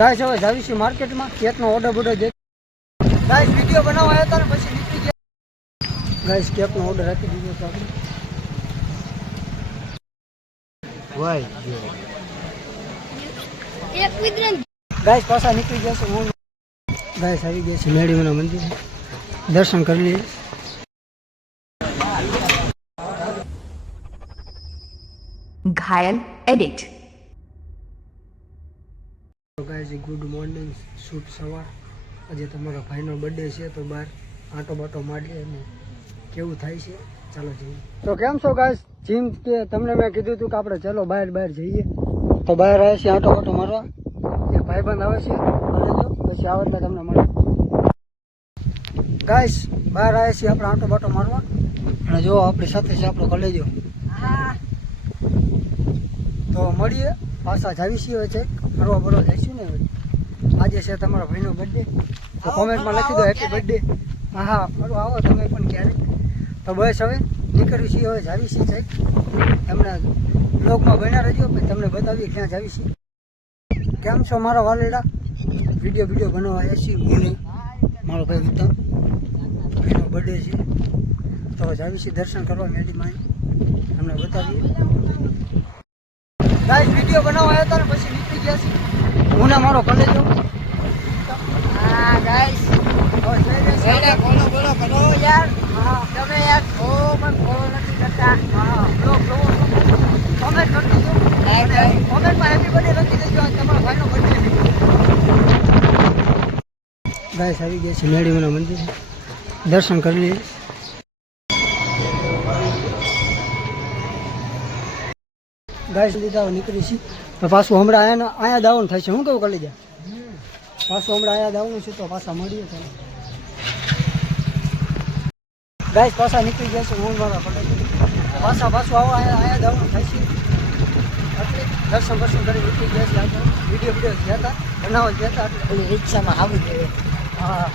guys હવે જાવીશું માર્કેટમાં કેકનો order દે guys video બનાવવા આવ્યા હતા ને પછી નીકળી ગયા ગાઈસ કેકનો ઓર્ડર આપી દીધો તો આપણે વાય એક વિદ્રન ગાઈસ પાછા નીકળી ગયા છે હું ગાઈસ આવી ગયા છે મેડીના મંદિર દર્શન કરી લઈએ ઘાયલ એડિટ ગાઈસ ગુડ મોર્નિંગ શુભ સવાર આજે તમારા ભાઈનો બર્થડે છે તો બહાર આંટો બાટો મારીએ અને કેવું થાય છે ચાલો જઈએ તો કેમ છો ગાઈસ જીમ કે તમને મેં કીધું હતું કે આપણે ચાલો બહાર જઈએ તો બહાર આવ્યા છીએ આંટો બાટો મારવા એક ભાઈબંધ આવે છે પછી આવે એટલે તમને મળે ગાઈસ બહાર આવ્યા છીએ આપણે આંટો બાટો મારવા અને જો આપણી સાથે છે આપણો કલેજો તો મળીએ પાછા જાવી છીએ છે ફરવા બરવા જઈશું ને આજે છે તમારા ભાઈનો બર્થડે તો કોમેન્ટમાં લખી દો હેપી બર્થડે હા ફરવા આવો તમે પણ ક્યારેક તો બસ હવે નીકળ્યું છીએ હવે જાવી છીએ સાહેબ તમને બ્લોગમાં બન્યા રહેજો પછી તમને બતાવીએ ક્યાં જાવી છીએ કેમ છો મારા વાલેડા વિડીયો બનાવવા આવ્યા છીએ હું નહીં મારો ભાઈ ઉત્તમ ભાઈનો બર્થડે છે તો જાવી છીએ દર્શન કરવા મેડીમાં તમને બતાવીએ ગાઈસ વિડિયો બનાવવા આવ્યા હતા ને પછી નીકળી ગયા છે હું ને મારો કલેજો હા ગાઈસ બોલો કરો યાર તમે યાર ફોલો નથી કરતા બ્લોગ કોમેન્ટ કરી દેજો કોમેન્ટમાં હેપી બર્થડે લખી દેજો તમારા ભાઈનો બર્થડે ગાઈસ આવી ગયા છે મેડીના મંદિર દર્શન કરી લઈએ ગાઈસ લીધા નીકળી છે તો પાછું હમણાં અહીંયા દાવાનું થાય છે હું કેવું કરી જા પાછું હમણાં અહીંયા દાવાનું છે તો પાછા મળીએ ચાલો ગાઈસ પાછા નીકળી ગયા છે હું મારા પાછું આવો અહીંયા દાવાનું થાય છે એટલે દર્શન કરી નીકળી ગયા છે આપણે વિડીયો ગયા હતા બનાવવા ગયા હતા એટલે રિક્ષામાં આવી ગયો હા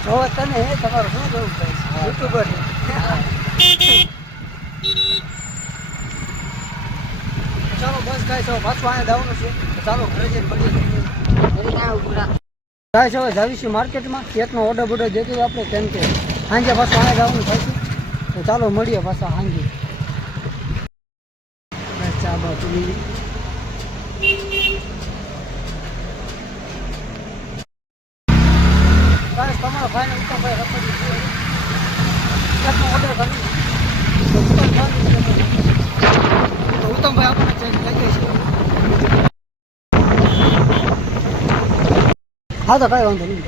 જોવો તને તમારું શું કરવું થાય યુટ્યુબર ચાલો બસ ગાઈસ હવે પાછું અહીંયા દાવાનું છે ચાલો ઘરે જઈને મળીએ ગાઈસ હવે જાવીશું માર્કેટમાં કેકનો ઓર્ડર દેતું આપણે કેમ કે સાંજે પાછું અહીંયા દાવાનું થાય છે તો ચાલો મળીએ પાછા સાંજે ચા બા પી ગાઈસ તમારા ભાઈને ઉત્તમભાઈ રખડી કેકનો ઓર્ડર કરી ઉત્તમભાઈ આપણને હા તો કઈ વાંધો નહીં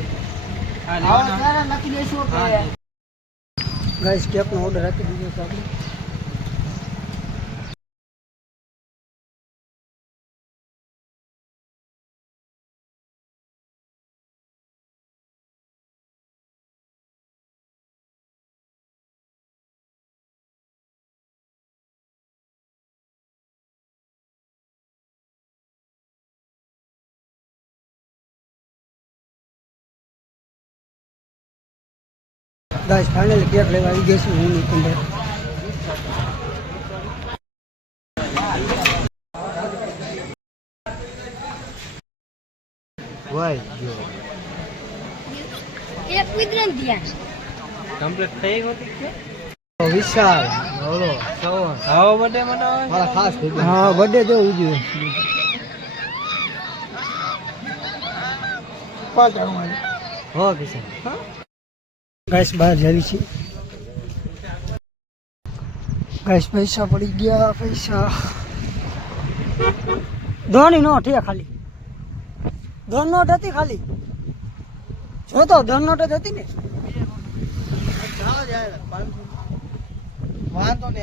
ગાઈસ કેકનો ઓર્ડર આપી દીધો છે આપણે ગાઈસ ફાઇનલી કેક લેવા આવી ગયા છું હું નીકળું વાય જો એક વિદ્રન ધ્યાન કમ્પ્લીટ થઈ ગયું કે વિશાલ બોલો સવા આવો બર્થડે મનાવો મારા ખાસ હા બર્થડે તો ઉજવે પાછા હું હો કિશન હા ગાઈસ બહાર જાવી છે ગાઈસ પૈસા પડી ગયા પૈસા ધોની નોટ હે ખાલી ધન નોટ હતી ખાલી જો તો ધન નોટ જ હતી ને વાંધો ને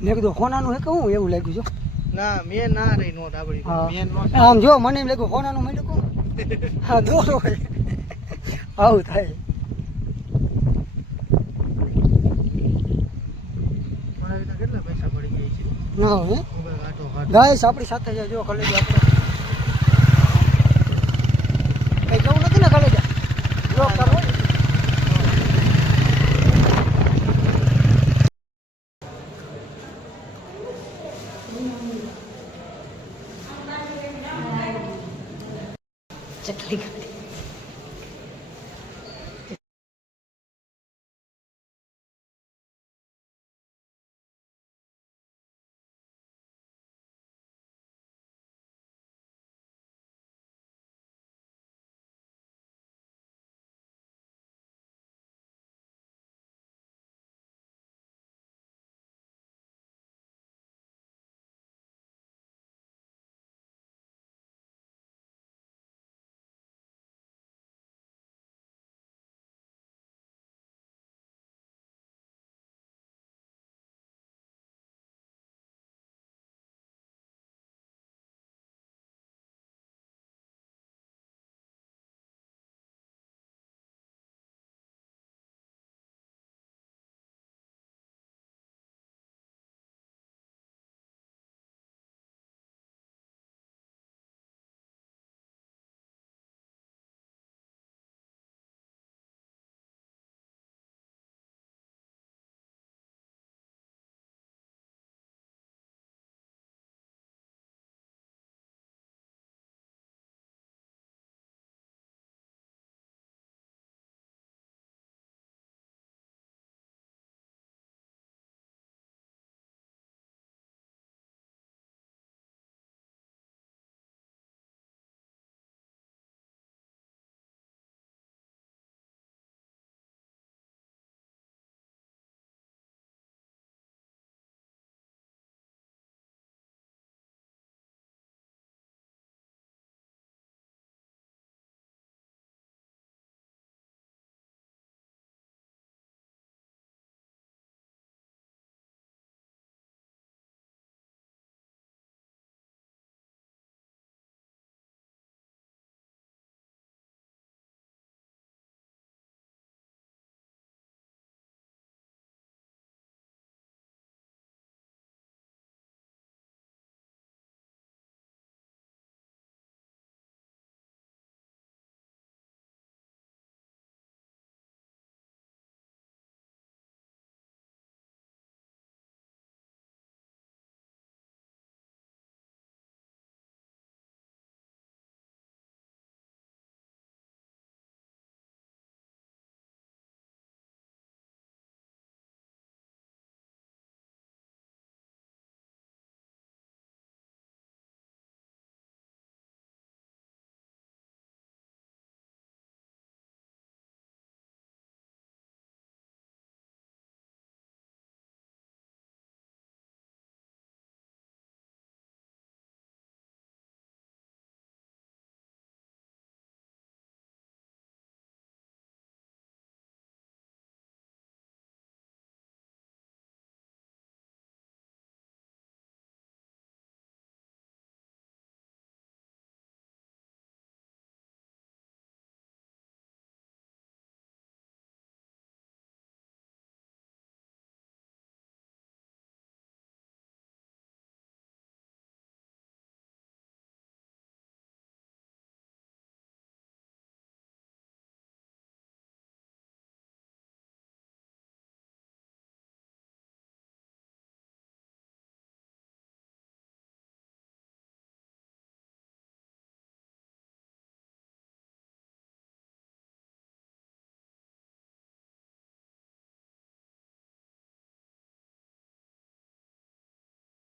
મેં કીધું સોનાનું હે કે હું એવું લાગ્યું જો ના મેં ના રહી નોટ આપડી મેન નોટ આમ જો મને એમ લાગ્યું સોનાનું મળ્યું કોણ હા દોરો આવું થાય કેટલા પૈસા પડી ગયા છે ના હે ગાઈસ આપણી સાથે જો કલેજ આપણે કઈ જવું નથી ને કલેજ જો કરો ચકલી